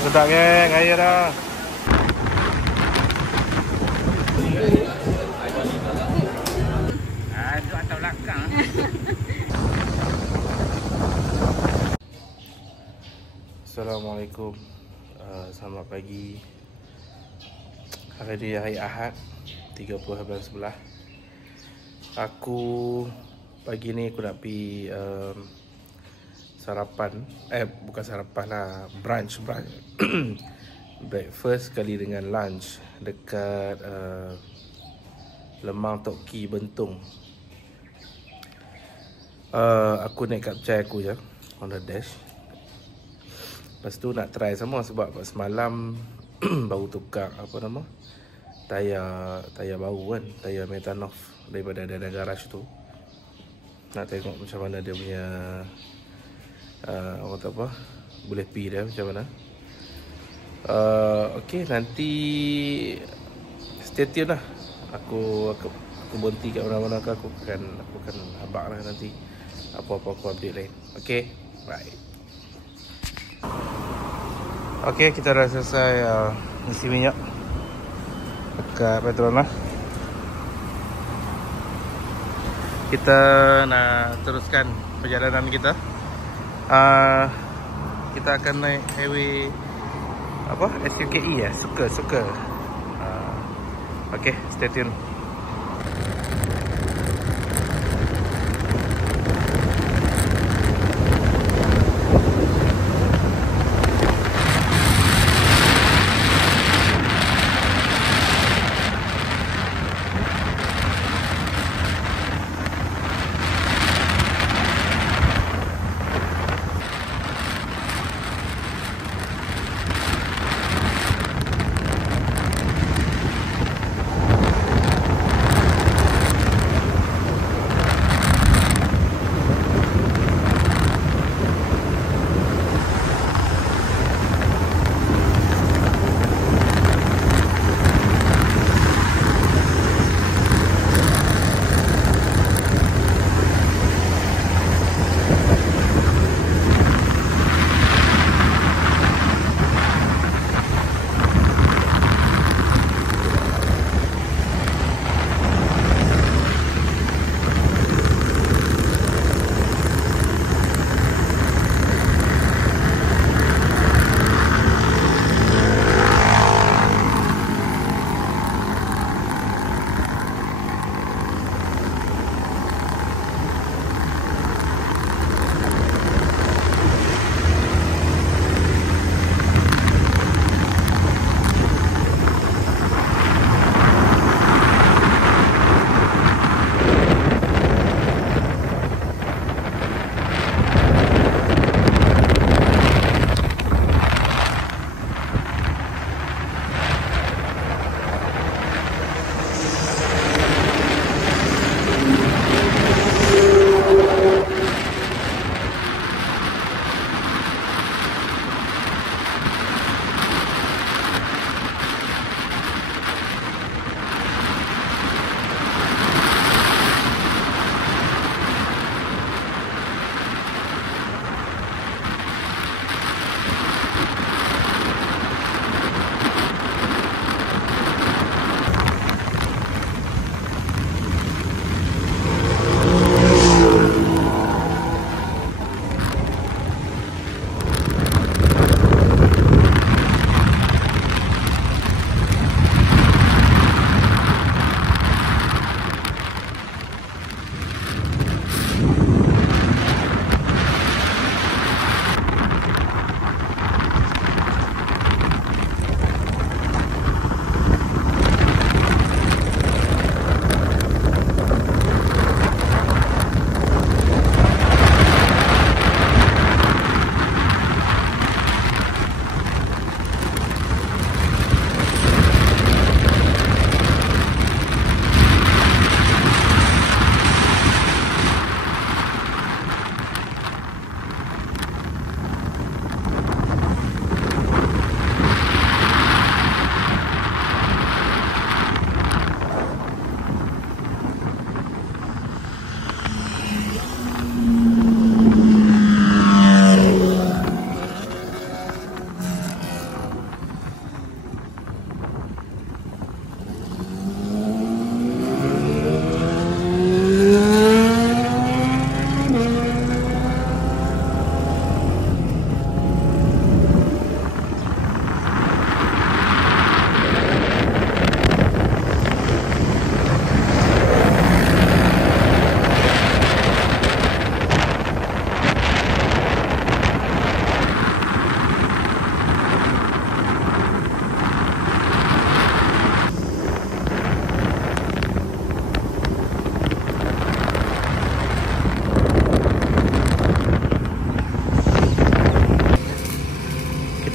sedap geng, air dah. Duduk atas belakang. Assalamualaikum. Selamat pagi. Hari ni hari Ahad 30 bulan 11. Aku pagi ni aku nak pergi sarapan. Bukan sarapan lah, brunch. Breakfast sekali dengan lunch dekat Lemang Tok Ki Bentung. Aku naik kapcai aku je on the dash. Lepas tu nak try sama sebab semalam baru tukar apa nama tayar baru kan, tayar Metanov daripada ada garage tu. Nak tengok macam mana dia punya orang kata apa, boleh pi dia macam mana. Okay, nanti stay tune lah. Aku berhenti kat mana-mana aku akan abang lah nanti apa-apa aku update lain. Okay, bye. Okay, kita dah selesai isi minyak dekat Petronas. Kita nak teruskan perjalanan kita. Kita akan naik highway apa? SUKE ya? Suka. Okay, stay tune.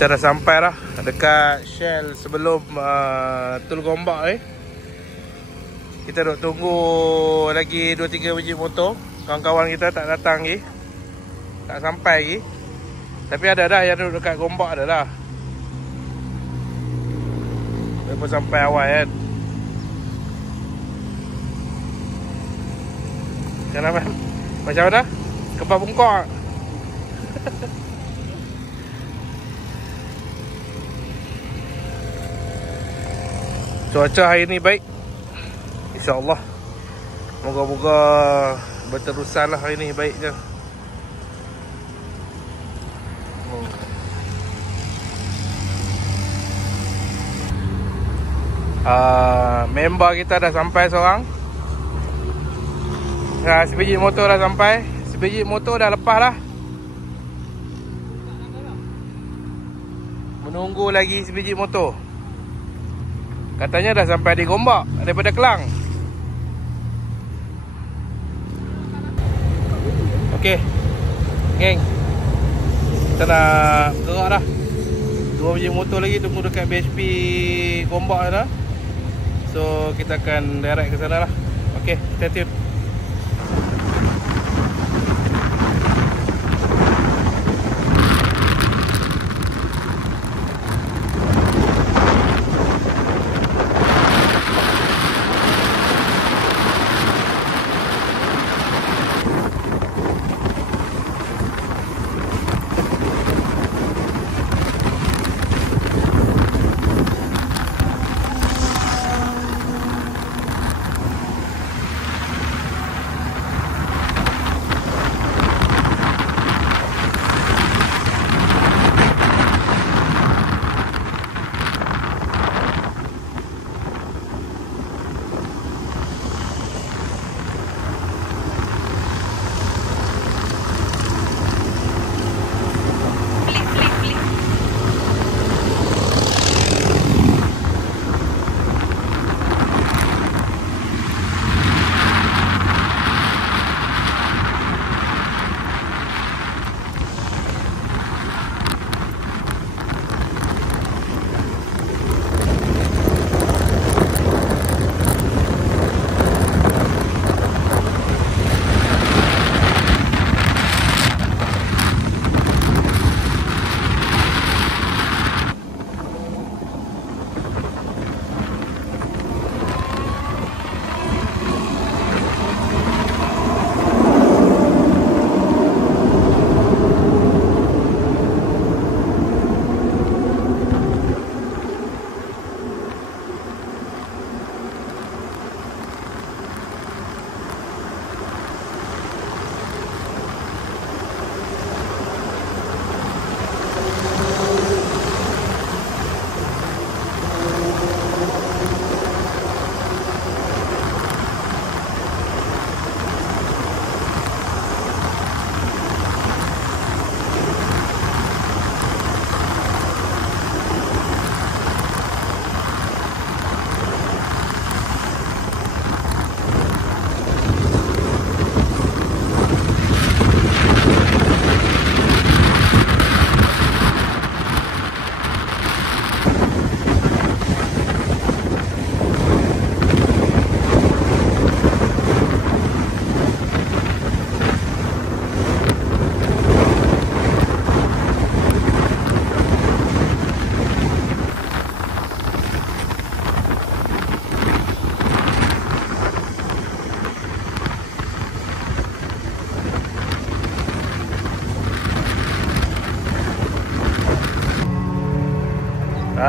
Kita dah sampai dah dekat Shell sebelum Tul Gombak ni. Kita duk tunggu lagi 2-3 biji motor. Kawan-kawan kita tak datang lagi, tak sampai lagi. Tapi ada dah yang duduk dekat Gombak, ada dah. Mereka sampai awal kan. Kenapa? Macam mana? Kebab bungkok. Cuaca hari ni baik, InsyaAllah. Moga-moga berterusan lah hari ni baik je. Member kita dah sampai seorang. Sebiji motor dah sampai. Sebiji motor dah lepas dah. Menunggu lagi sebiji motor. Katanya dah sampai di Gombak daripada Kelang. Okey, geng, kita nak gerak dah. 2 biji motor lagi tunggu dekat BHP Gombak dah. So kita akan direct ke sana lah. Okey, stay tune.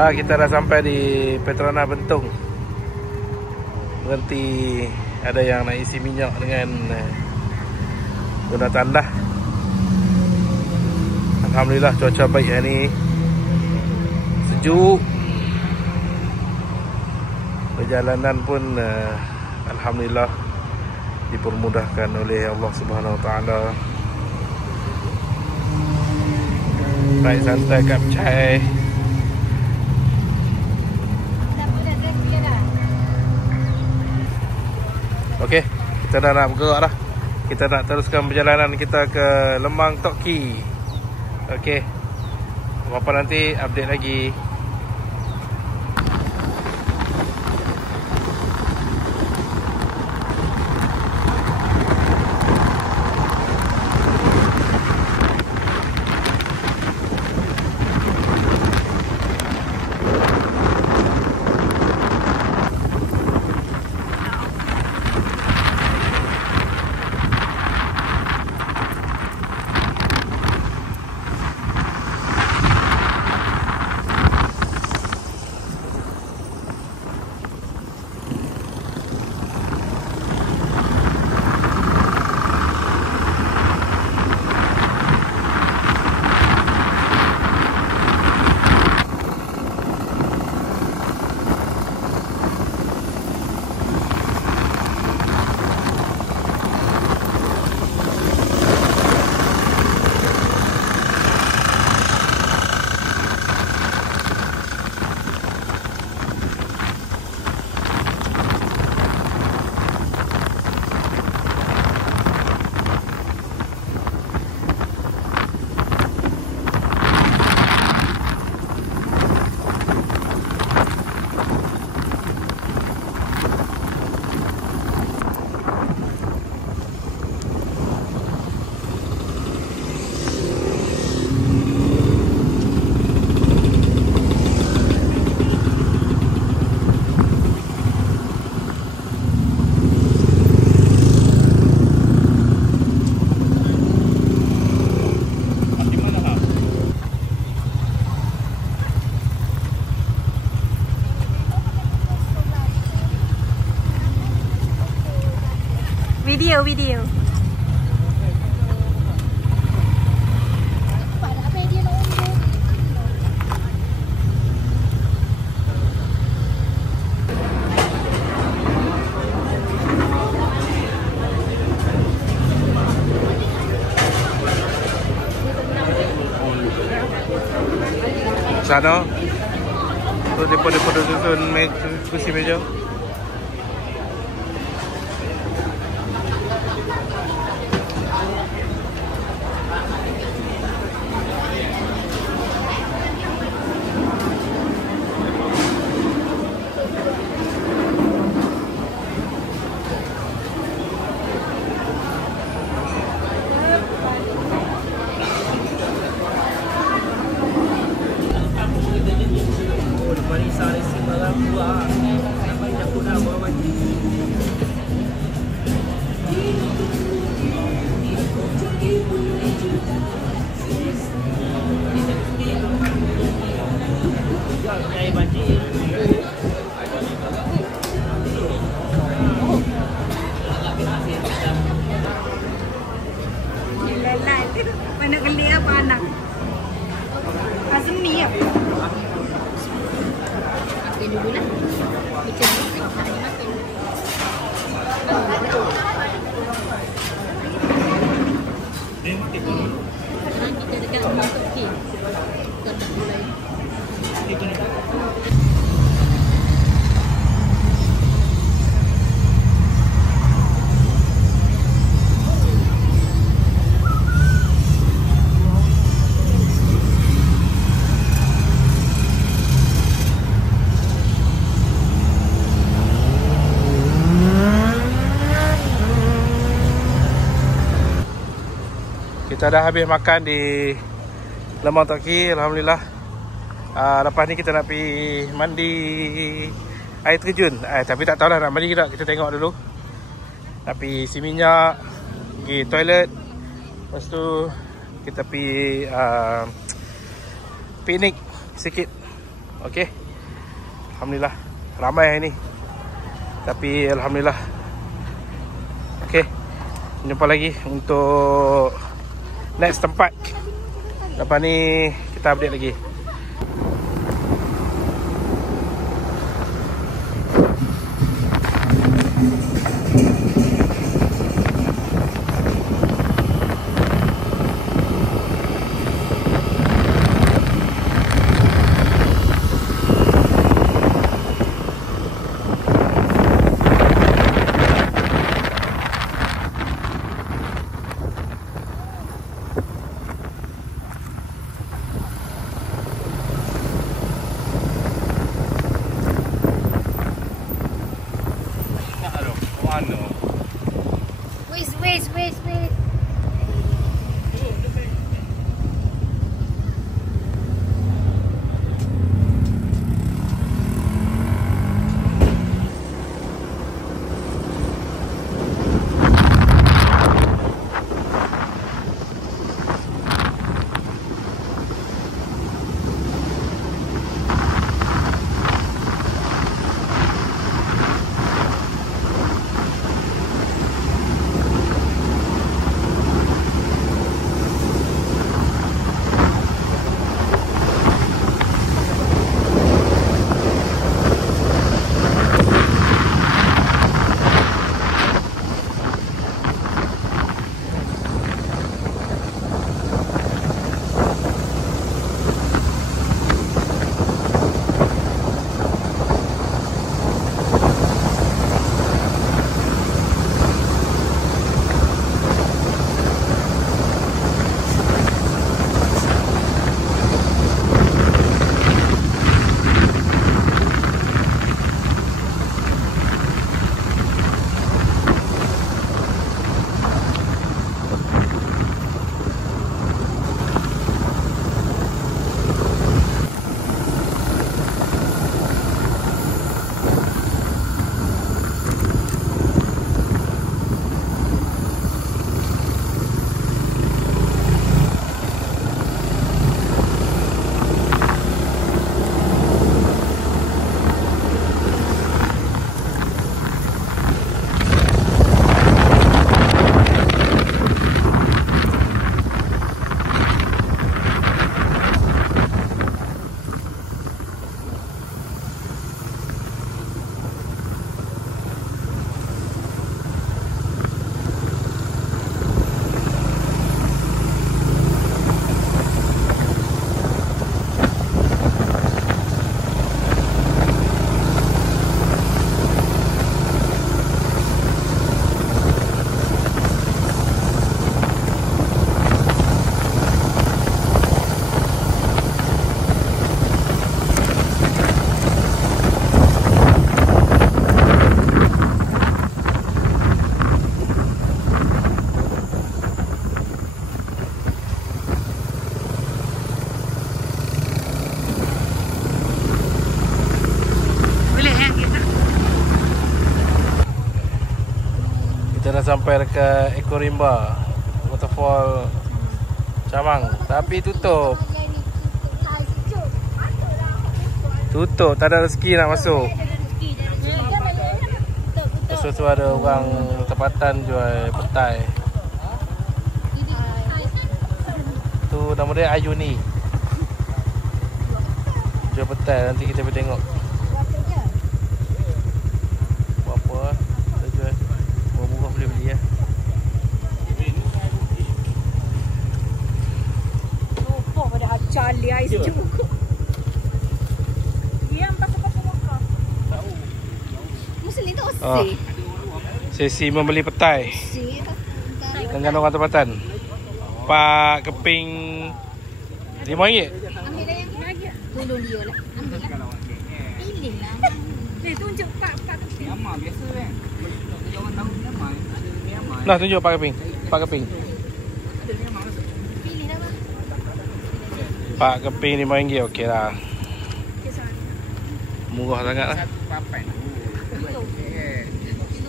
Kita dah sampai di Petronas Bentung. Berhenti, ada yang nak isi minyak dengan guna tandah. Alhamdulillah cuaca baik hari ni, sejuk. Perjalanan pun alhamdulillah dipermudahkan oleh Allah Subhanahu Wa Taala. Baik santai kap chai. Okey, kita dah nak bergerak dah. Kita nak teruskan perjalanan kita ke Lembang Tok Ki. Okey. Apa nanti update lagi. Video. Sana tu daripada susun kursi meja. Mana geli apa anak? Asam ni ya? Makan dulu lah. Makan dulu. Sekarang kita dekat masuk ke. Kita dah mulai. Kita dah habis makan di Lemang Toki, alhamdulillah. Lepas ni kita nak pergi mandi air terjun. Tapi tak tahulah nak mandi ke tak, kita tengok dulu. Nak pergi isi minyak, pergi toilet. Lepas tu kita pergi piknik sikit. Okey. Alhamdulillah ramai hari ni. Tapi alhamdulillah. Okey. Jumpa lagi untuk next tempat. Lepas ni kita update lagi. sampai dekat Ekorimba, Waterfall Camang, tapi tutup. Tutup, tak ada rezeki nak masuk. Lepas tu ada orang tempatan jual petai. Tu nama dia Ayuni. Jual petai, nanti kita pergi tengok. Berapa lah dia jual. Murah-murah boleh beli lah. Lupa pada cali ais juga. Dia pasal-pasal makan. Tahu. Muslim tu osih. Sesi membeli petai dengan orang tempatan. Pak keping RM5. Ambil dah yang lagi. Tolong dia lah. Ambil lah. Pilih lah. Dia tunjuk pak keping. Nama biasa kan. Kalau orang tahu nama ada nama. Nah, tunjuk pak keping. Pak keping. Pilih dah bang. Pak keping RM5 okey lah. Murah sangat lah.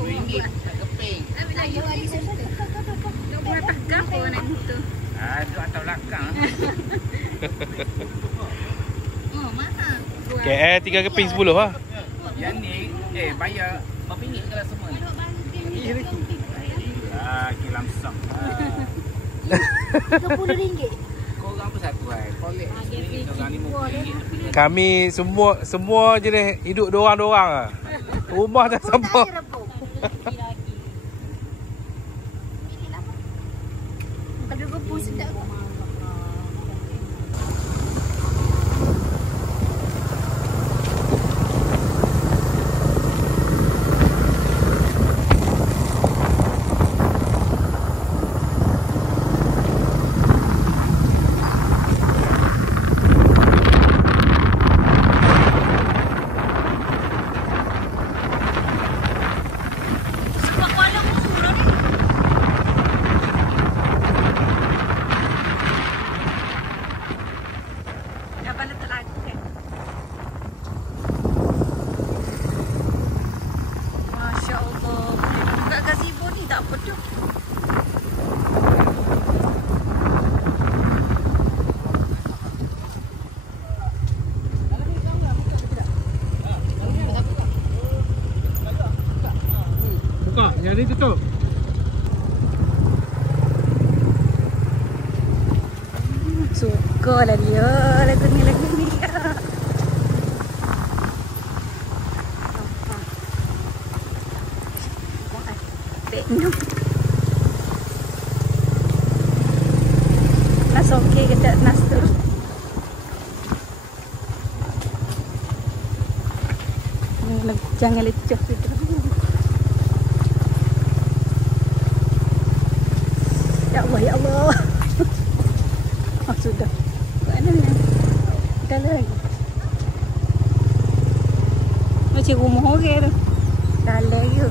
RM1 keping. Ambil lah you ada satu. Kau buat tak kau nak tu. Duduk atas belakang. Oh, mahal. KL 3 keping 10 lah. Yang ni, bayar berapa ringgit kalau semua ni? Langsung. RM30. Korang pun satu kan? Kolek RM10, korang RM50. Kami semua jenis hidup dorang-dorang lah. Rumah dah sama. Ada rebus sedap. Yang ni tutup. Suka lah dia lagu ni. Tengok. Nas okey kita nas tu. Jangan leceh gitu. Ya Allah, ya Allah. Oh, sudah. Mana ni? Dah lagi. Macam rumah orang tu. Dah lagi.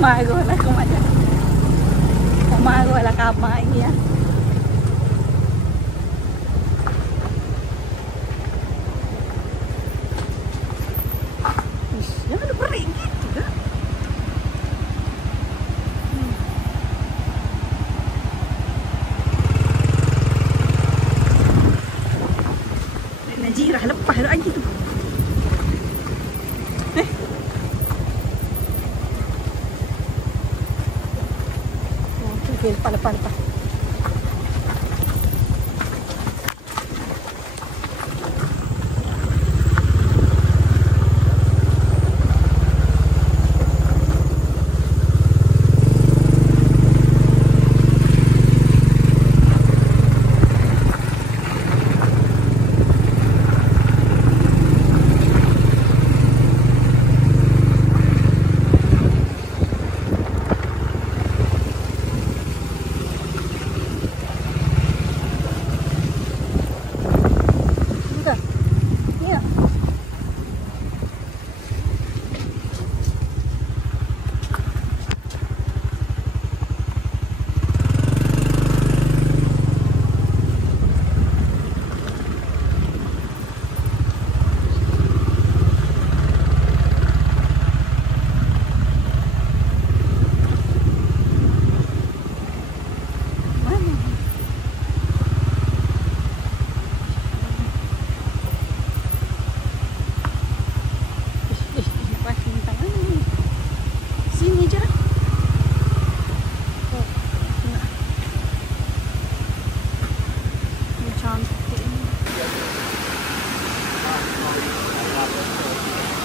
Marahlah kau macam. Kau marahlah kamar ni ya. Ish, jangan ada perik gitu dah. Najirah lepas lagi tu. Okay, lepas.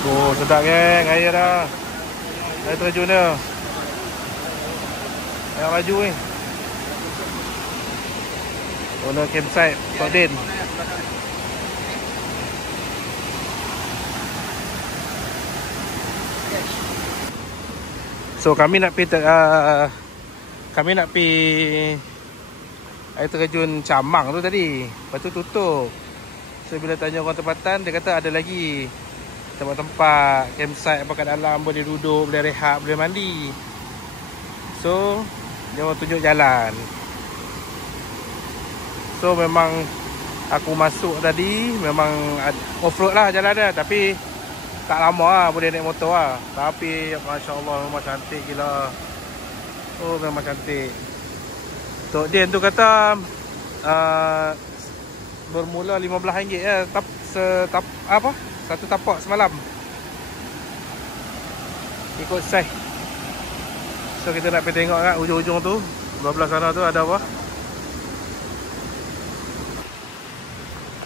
Oh, sedap geng, air dah. Air terjun dia. Yang laju ni. Owner campsite, Tok Din. So kami nak pergi air terjun Camang tu tadi. Lepas tu tutup. So bila tanya orang tempatan, dia kata ada lagi tempat-tempat campsite apa kat dalam, boleh duduk, boleh rehat, boleh mandi. So dia orang tunjuk jalan. So memang aku masuk tadi memang off-road lah jalan dia, tapi tak lama lah, boleh naik motor lah. Tapi Masya Allah memang cantik gila. Oh memang cantik. Tok Din tu kata bermula RM15 ya, satu tapak semalam. Ikut saiz. So kita nak pergi tengok kat ujung-ujung tu, belah sana tu ada apa.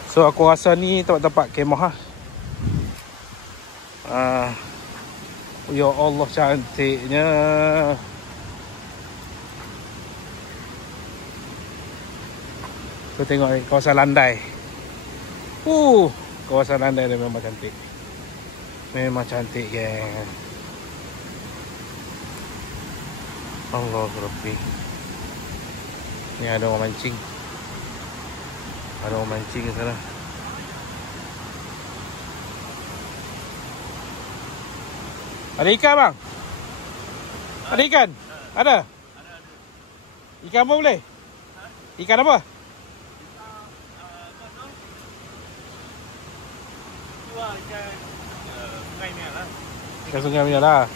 So aku rasa ni tempat-tempat kemah lah. Ya Allah cantiknya. So tengok ni kawasan landai. Kawasan landai ni memang cantik. Memang cantik geng. Allah lebih. Ni ada orang mancing. Ada orang mancing ke sana. Ada ikan bang? Ada ikan? Ada? Ikan apa boleh? Ikan apa? Ikan sungai punya lah.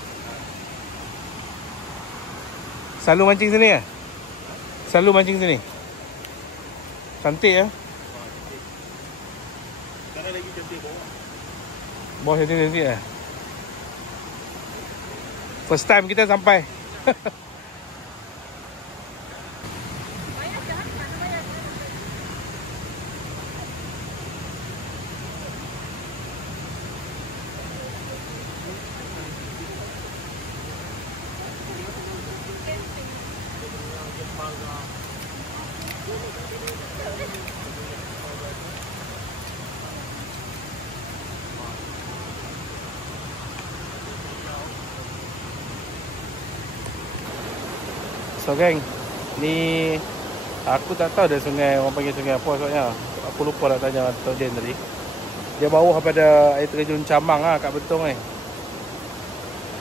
Selalu mancing sini ya? Selalu mancing sini? Cantik ya? Sekarang lagi cantik bawah. Bawah cantik-cantik ya? First time kita sampai. So geng, ni aku tak tahu ada sungai, orang panggil sungai apa soalnya. Aku lupa nak tanya Tok Din tadi. Dia bawah pada air terjun Camang lah kat Bentong ni.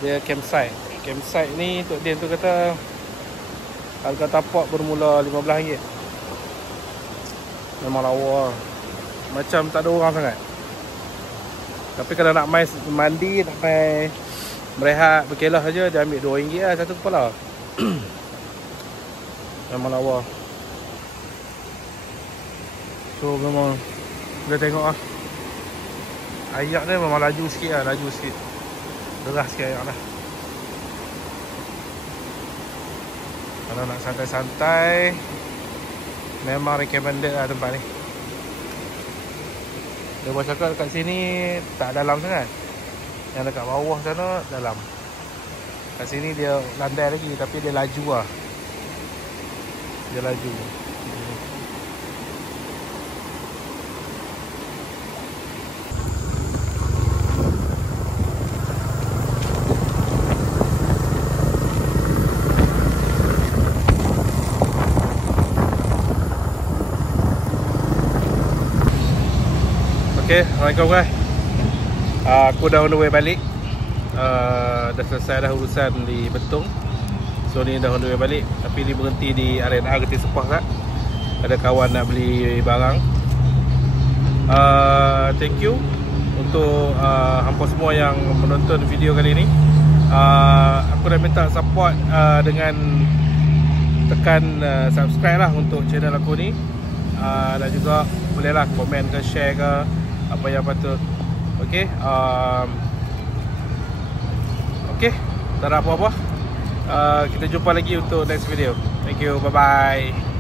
Dia campsite. campsite ni Tok Din tu kata harga tapak bermula RM15. Memang lawa, macam tak ada orang sangat. Tapi kalau nak mandi, nak main merehat, berkelah saja, dia ambil RM2 lah satu kepala. Memang lawa. So memang kita tengok lah, ayak dia memang laju sikit lah, deras sikit ayak lah. Kalau nak santai-santai, memang recommended lah tempat ni. Dia buat cakap dekat sini tak dalam sangat. Yang dekat bawah sana dalam. Kat sini dia landai lagi, tapi dia laju lah. Dia laju. Okay, Assalamualaikum guys. Aku dah on the way balik. Dah selesai dah urusan di Bentung. So ni dah on the way balik. Tapi ni berhenti di R&R Geti Sepah tak. Ada kawan nak beli barang. Thank you untuk hampa semua yang menonton video kali ni. Aku dah minta support dengan tekan subscribe lah untuk channel aku ni. Dan juga bolehlah komen ke, share ke, apa yang patut. Okay, okay, tak ada apa-apa. Kita jumpa lagi untuk next video. Thank you, bye bye.